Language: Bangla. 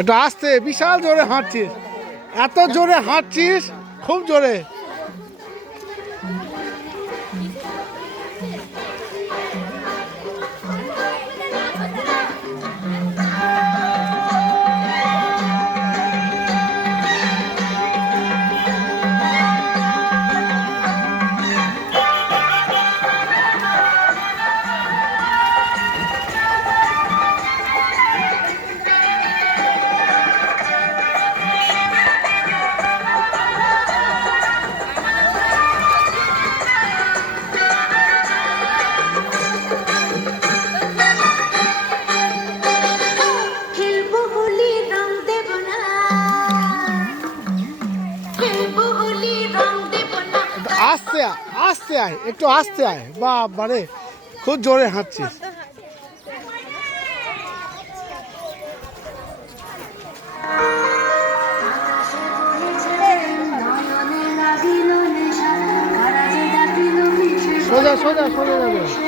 একটু আস্তে, বিশাল জোরে হাঁটছিস, এত জোরে হাঁটছিস, খুব জোরে। আস্তে আস্তে আয়, একটু আস্তে আয়, বাবারে খুব জোরে হাঁটছিস। সোজা সোজা সোজা যাবে।